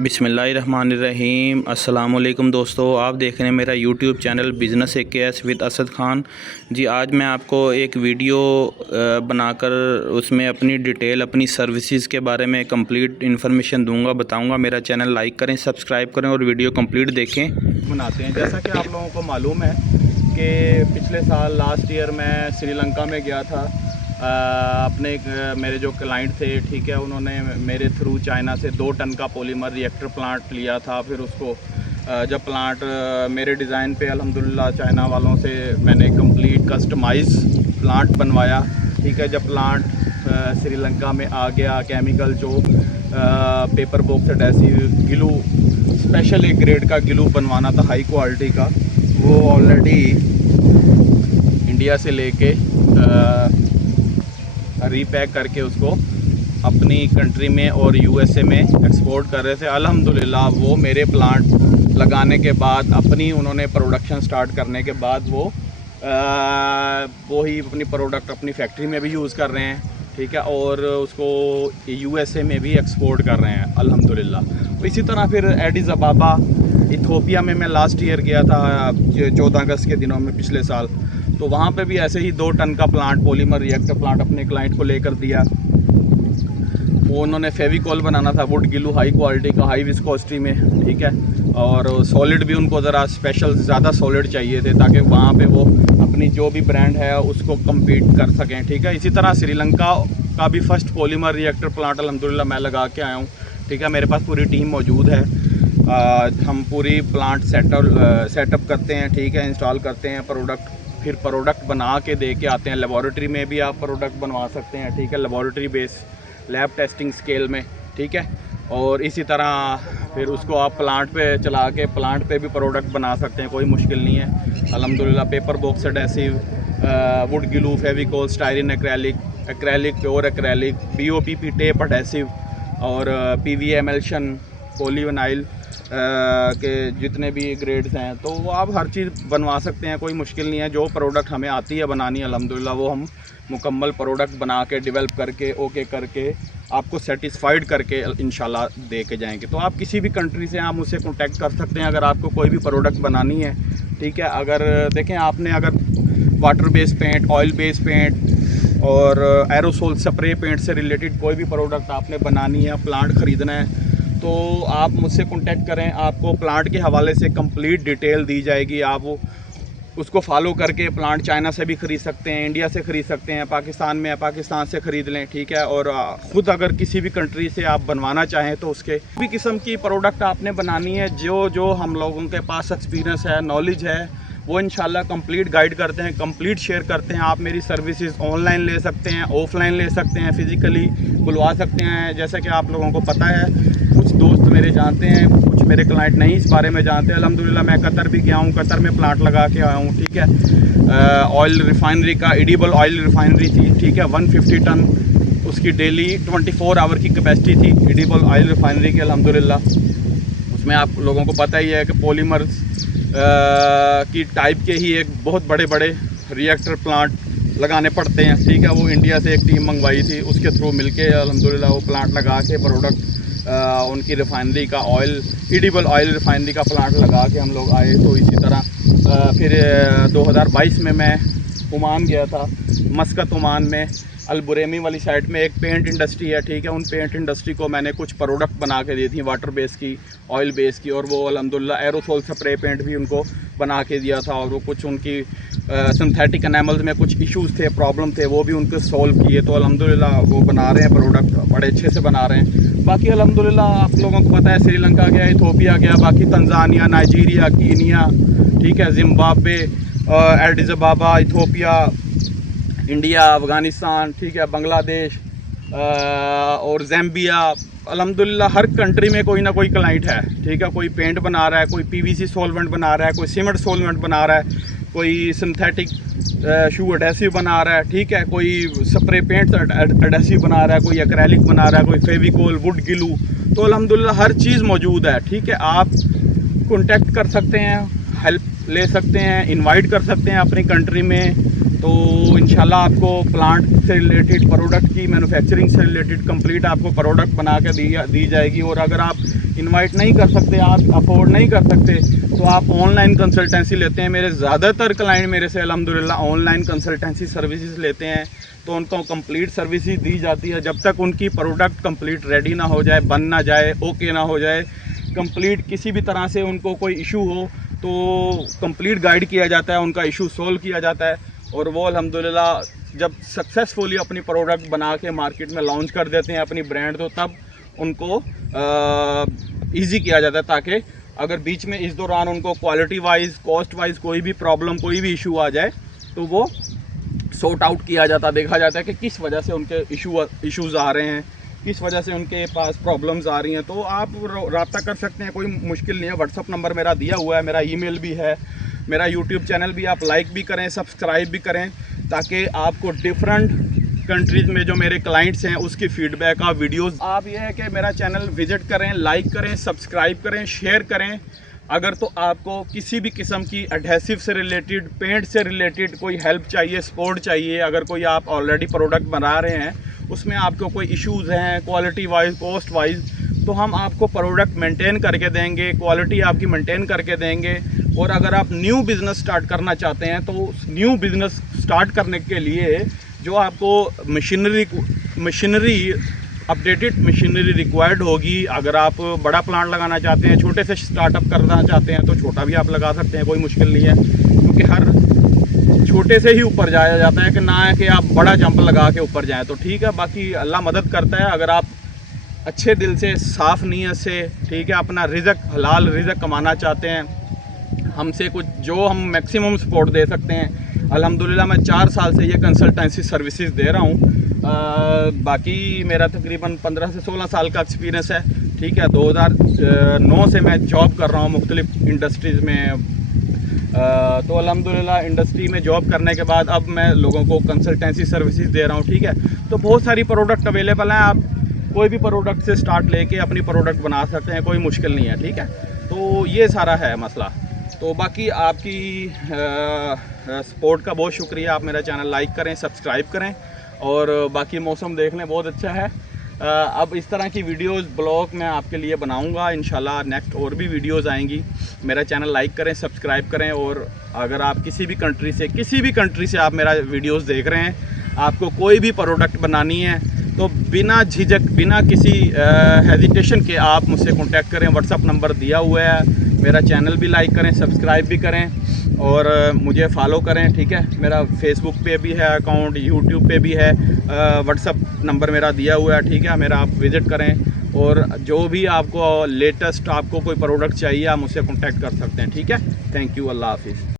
बिस्मिल्लाहिर्रहमानिर्रहीम। अस्सलाम वालेकुम दोस्तों, आप देख रहे हैं मेरा YouTube channel business AKS with Asad Khan ji. आज मैं आपको एक वीडियो बनाकर उसमें अपनी डिटेल, अपनी सर्विसेज के बारे में कंप्लीट इन्फॉर्मेशन दूंगा, बताऊंगा। मेरा चैनल लाइक करें, सब्सक्राइब करें और वीडियो कंप्लीट देखें। बनाते हैं जैसा कि आप लोगों को मालूम है कि पिछले साल लास्ट ईयर मैं श्रीलंका में गया था। अपने मेरे जो क्लाइंट थे, ठीक है, उन्होंने मेरे थ्रू चाइना से 2 टन का पॉलीमर रिएक्टर प्लांट लिया था। फिर उसको जब प्लांट मेरे डिज़ाइन पे अल्हम्दुलिल्लाह चाइना वालों से मैंने कंप्लीट कस्टमाइज प्लांट बनवाया, ठीक है। जब प्लांट श्रीलंका में आ गया, केमिकल जो paper box adhesive glue, special एक ग्रेड का ग्लू बनवाना था हाई क्वालिटी का, वो ऑलरेडी इंडिया से लेके रीपैक करके उसको अपनी कंट्री में और USA में एक्सपोर्ट कर रहे थे। अल्हम्दुलिल्लाह वो मेरे प्लांट लगाने के बाद, अपनी उन्होंने प्रोडक्शन स्टार्ट करने के बाद वो ही अपनी प्रोडक्ट अपनी फैक्ट्री में भी यूज़ कर रहे हैं, ठीक है, और उसको USA में भी एक्सपोर्ट कर रहे हैं अल्हम्दुलिल्लाह। तो इसी तरह फिर एडिस अबाबा इथियोपिया में मैं लास्ट ईयर गया था 14 अगस्त के दिनों में पिछले साल। तो वहाँ पे भी ऐसे ही 2 टन का प्लांट, पॉलीमर रिएक्टर प्लांट अपने क्लाइंट को लेकर दिया। वो उन्होंने फेविकॉल बनाना था, वुड ग्लू हाई क्वालिटी का, हाई विस्कोसिटी में, ठीक है, और सॉलिड भी उनको ज़रा स्पेशल ज़्यादा सॉलिड चाहिए थे ताकि वहाँ पे वो अपनी जो भी ब्रांड है उसको कम्पीट कर सकें, ठीक है। इसी तरह श्रीलंका का भी फर्स्ट पॉलीमर रिएक्टर प्लांट अल्हम्दुलिल्लाह मैं लगा के आया हूँ, ठीक है। मेरे पास पूरी टीम मौजूद है। हम पूरी प्लांट सेटअप करते हैं, ठीक है, इंस्टॉल करते हैं, फिर प्रोडक्ट बना के दे के आते हैं। लेबॉरेटरी में भी आप प्रोडक्ट बनवा सकते हैं, ठीक है, laboratory base lab testing scale में, ठीक है। और इसी तरह फिर उसको आप प्लांट पे चला के प्लांट पे भी प्रोडक्ट बना सकते हैं, कोई मुश्किल नहीं है अल्हम्दुलिल्लाह। Paper box adhesive, would glue, Fevicol, styrene acrylic, pure acrylic, BOPP tape adhesive और PVA एमल्शन, पॉलीविनाइल के जितने भी ग्रेड्स हैं, तो वो आप हर चीज़ बनवा सकते हैं, कोई मुश्किल नहीं है। जो प्रोडक्ट हमें आती है बनानी अल्हम्दुलिल्लाह, वो हम मुकम्मल प्रोडक्ट बना के, डेवलप करके, ओके करके, आपको सेटिस्फाइड करके इंशाल्लाह दे के जाएंगे। तो आप किसी भी कंट्री से आप मुझसे कॉन्टैक्ट कर सकते हैं अगर आपको कोई भी प्रोडक्ट बनानी है, ठीक है। अगर देखें आपने अगर water based paint, oil based paint और एरोसोल स्प्रे पेंट से रिलेटेड कोई भी प्रोडक्ट आपने बनानी है, प्लांट ख़रीदना है, तो आप मुझसे कांटेक्ट करें। आपको प्लांट के हवाले से कंप्लीट डिटेल दी जाएगी। आप उसको फॉलो करके प्लांट चाइना से भी ख़रीद सकते हैं, इंडिया से ख़रीद सकते हैं, पाकिस्तान में है पाकिस्तान से ख़रीद लें, ठीक है। और ख़ुद अगर किसी भी कंट्री से आप बनवाना चाहें तो उसके भी किस्म की प्रोडक्ट आपने बनानी है, जो हम लोगों के पास एक्सपीरियंस है, नॉलेज है, वो इंशाल्लाह कंप्लीट गाइड करते हैं, कंप्लीट शेयर करते हैं। आप मेरी सर्विसेज ऑनलाइन ले सकते हैं, ऑफलाइन ले सकते हैं, फ़िज़िकली बुलवा सकते हैं। जैसे कि आप लोगों को पता है, कुछ दोस्त मेरे जानते हैं, कुछ मेरे क्लाइंट नहीं इस बारे में जानते हैं। अल्हम्दुलिल्लाह मैं कतर भी गया हूँ, कतर में प्लांट लगा के आया हूँ, ठीक है। ऑयल रिफाइनरी का, एडिबल ऑयल रिफाइनरी थी, ठीक है, 150 टन उसकी डेली 24 आवर की कैपेसिटी थी एडिबल ऑयल रिफाइनरी की अल्हम्दुलिल्लाह। उसमें आप लोगों को पता ही है कि पॉलीमर्स की टाइप के ही एक बहुत बड़े बड़े रिएक्टर प्लांट लगाने पड़ते हैं, ठीक है। वो इंडिया से एक टीम मंगवाई थी, उसके थ्रू मिलके अल्हम्दुलिल्लाह वो प्लांट लगा के प्रोडक्ट उनकी रिफाइनरी का ऑयल, एडिबल ऑयल रिफाइनरी का प्लांट लगा के हम लोग आए। तो इसी तरह फिर 2022 में मैं ओमान गया था, मस्कत ओमान में अलबुरेमी वाली साइड में एक पेंट इंडस्ट्री है, ठीक है। उन पेंट इंडस्ट्री को मैंने कुछ प्रोडक्ट बना के दी थी, वाटर बेस की, ऑयल बेस की, और वो अल्हम्दुलिल्लाह एरोसोल स्प्रे पेंट भी उनको बना के दिया था। और वो कुछ उनकी सिंथेटिक एनामल्स में कुछ इश्यूज़ थे, प्रॉब्लम थे, वो भी उनको सॉल्व किए। तो अल्हम्दुलिल्लाह वो बना रहे हैं प्रोडक्ट, बड़े अच्छे से बना रहे हैं। बाकी अल्हम्दुलिल्लाह आप लोगों को पता है, श्रीलंका गया, इथियोपिया गया, बाकी तंजानिया, नाइजीरिया, कीनिया, ठीक है, Zimbabwe, Aedes अबाबा, Ethiopia, India, Afghanistan, ठीक है, बांग्लादेश और ज़ैम्बिया। अल्हम्दुलिल्लाह हर कंट्री में कोई ना कोई क्लाइंट है, ठीक है। कोई पेंट बना रहा है, कोई PVC सॉल्वेंट बना रहा है, कोई सीमेंट सॉल्वेंट बना रहा है, कोई सिंथेटिक शू एडहेसिव बना रहा है, ठीक है, कोई स्प्रे पेंट एडहेसिव बना रहा है, कोई एक्रेलिक बना रहा है, कोई फेविकोल, वुड ग्लू। तो अल्हम्दुलिल्लाह हर चीज़ मौजूद है, ठीक है। आप कॉन्टेक्ट कर सकते हैं, हेल्प ले सकते हैं, इनवाइट कर सकते हैं अपनी कंट्री में। तो इंशाल्लाह आपको प्लांट से रिलेटेड, प्रोडक्ट की मैन्युफैक्चरिंग से रिलेटेड कंप्लीट आपको प्रोडक्ट बना के दी जाएगी। और अगर आप इनवाइट नहीं कर सकते, आप अफोर्ड नहीं कर सकते, तो आप ऑनलाइन कंसल्टेंसी लेते हैं। मेरे ज़्यादातर क्लाइंट मेरे से अल्हम्दुलिल्लाह ऑनलाइन कंसल्टेंसी सर्विसेज लेते हैं, तो उनको कंप्लीट सर्विसेज दी जाती है। जब तक उनकी प्रोडक्ट कंप्लीट रेडी ना हो जाए, बन ना जाए, ओके ना हो जाए, कंप्लीट किसी भी तरह से उनको कोई इशू हो तो कंप्लीट गाइड किया जाता है, उनका इशू सोल्व किया जाता है, और वो अल्हम्दुलिल्लाह जब सक्सेसफुली अपनी प्रोडक्ट बना के मार्केट में लॉन्च कर देते हैं अपनी ब्रांड, तो तब उनको ईज़ी किया जाता है, ताकि अगर बीच में इस दौरान उनको क्वालिटी वाइज, कॉस्ट वाइज कोई भी प्रॉब्लम, कोई भी इशू आ जाए तो वो सॉर्ट आउट किया जाता, देखा जाता है कि किस वजह से उनके इश्यूज़ आ रहे हैं, किस वजह से उनके पास प्रॉब्लम्स आ रही हैं। तो आप रब्ता कर सकते हैं, कोई मुश्किल नहीं है। व्हाट्सअप नंबर मेरा दिया हुआ है, मेरा ईमेल भी है, मेरा यूट्यूब चैनल भी आप लाइक भी करें, सब्सक्राइब भी करें, ताकि आपको डिफरेंट कंट्रीज़ में जो मेरे क्लाइंट्स हैं उसकी फ़ीडबैक आप वीडियोस, आप ये है कि मेरा चैनल विज़िट करें, लाइक करें, सब्सक्राइब करें, शेयर करें। अगर तो आपको किसी भी किस्म की एडहेसिव से रिलेटेड, पेंट से रिलेटेड कोई हेल्प चाहिए, सपोर्ट चाहिए, अगर कोई आप ऑलरेडी प्रोडक्ट बना रहे हैं उसमें आपको कोई इश्यूज़ हैं क्वालिटी वाइज, कॉस्ट वाइज, तो हम आपको प्रोडक्ट मेंटेन करके देंगे, क्वालिटी आपकी मेंटेन करके देंगे। और अगर आप न्यू बिज़नेस स्टार्ट करना चाहते हैं तो उस न्यू बिज़नेस स्टार्ट करने के लिए जो आपको मशीनरी अपडेटेड मशीनरी रिक्वायर्ड होगी, अगर आप बड़ा प्लांट लगाना चाहते हैं, छोटे से स्टार्टअप करना चाहते हैं तो छोटा भी आप लगा सकते हैं, कोई मुश्किल नहीं है, क्योंकि हर छोटे से ही ऊपर जाया जाता है, कि ना है कि आप बड़ा जंप लगा के ऊपर जाएं। तो ठीक है, बाकी अल्लाह मदद करता है। अगर आप अच्छे दिल से, साफ़ नीयत से, ठीक है, अपना रिज़्क, हलाल रिज़्क कमाना चाहते हैं, हमसे कुछ जो हम मैक्सिमम सपोर्ट दे सकते हैं, अल्हम्दुलिल्लाह मैं 4 साल से ये कंसल्टेंसी सर्विसेज दे रहा हूँ। बाकी मेरा तकरीबन 15 से 16 साल का एक्सपीरियंस है, ठीक है। 2009 से मैं जॉब कर रहा हूँ मुख्तलिफ इंडस्ट्रीज़ में। तो अल्हम्दुलिल्लाह इंडस्ट्री में जॉब करने के बाद अब मैं लोगों को कंसल्टेंसी सर्विसेज दे रहा हूँ, ठीक है। तो बहुत सारी प्रोडक्ट अवेलेबल हैं, आप कोई भी प्रोडक्ट से स्टार्ट लेके अपनी प्रोडक्ट बना सकते हैं, कोई मुश्किल नहीं है, ठीक है। तो ये सारा है मसला। तो बाकी आपकी सपोर्ट का बहुत शुक्रिया। आप मेरा चैनल लाइक करें, सब्सक्राइब करें, और बाकी मौसम देख लें, बहुत अच्छा है। अब इस तरह की वीडियोस, ब्लॉग मैं आपके लिए बनाऊंगा इंशाल्लाह। नेक्स्ट और भी वीडियोस आएंगी। मेरा चैनल लाइक करें, सब्सक्राइब करें, और अगर आप किसी भी कंट्री से आप मेरा वीडियोस देख रहे हैं, आपको कोई भी प्रोडक्ट बनानी है, तो बिना झिझक, बिना किसी हेजिटेशन के आप मुझसे कॉन्टैक्ट करें। व्हाट्सअप नंबर दिया हुआ है। मेरा चैनल भी लाइक करें, सब्सक्राइब भी करें, और मुझे फॉलो करें, ठीक है। मेरा फेसबुक पे भी है अकाउंट, यूट्यूब पे भी है, व्हाट्सअप नंबर मेरा दिया हुआ है, ठीक है। मेरा आप विज़िट करें, और जो भी आपको लेटेस्ट आपको कोई प्रोडक्ट चाहिए आप मुझसे कॉन्टैक्ट कर सकते हैं, ठीक है। थैंक यू, अल्लाह हाफिज़।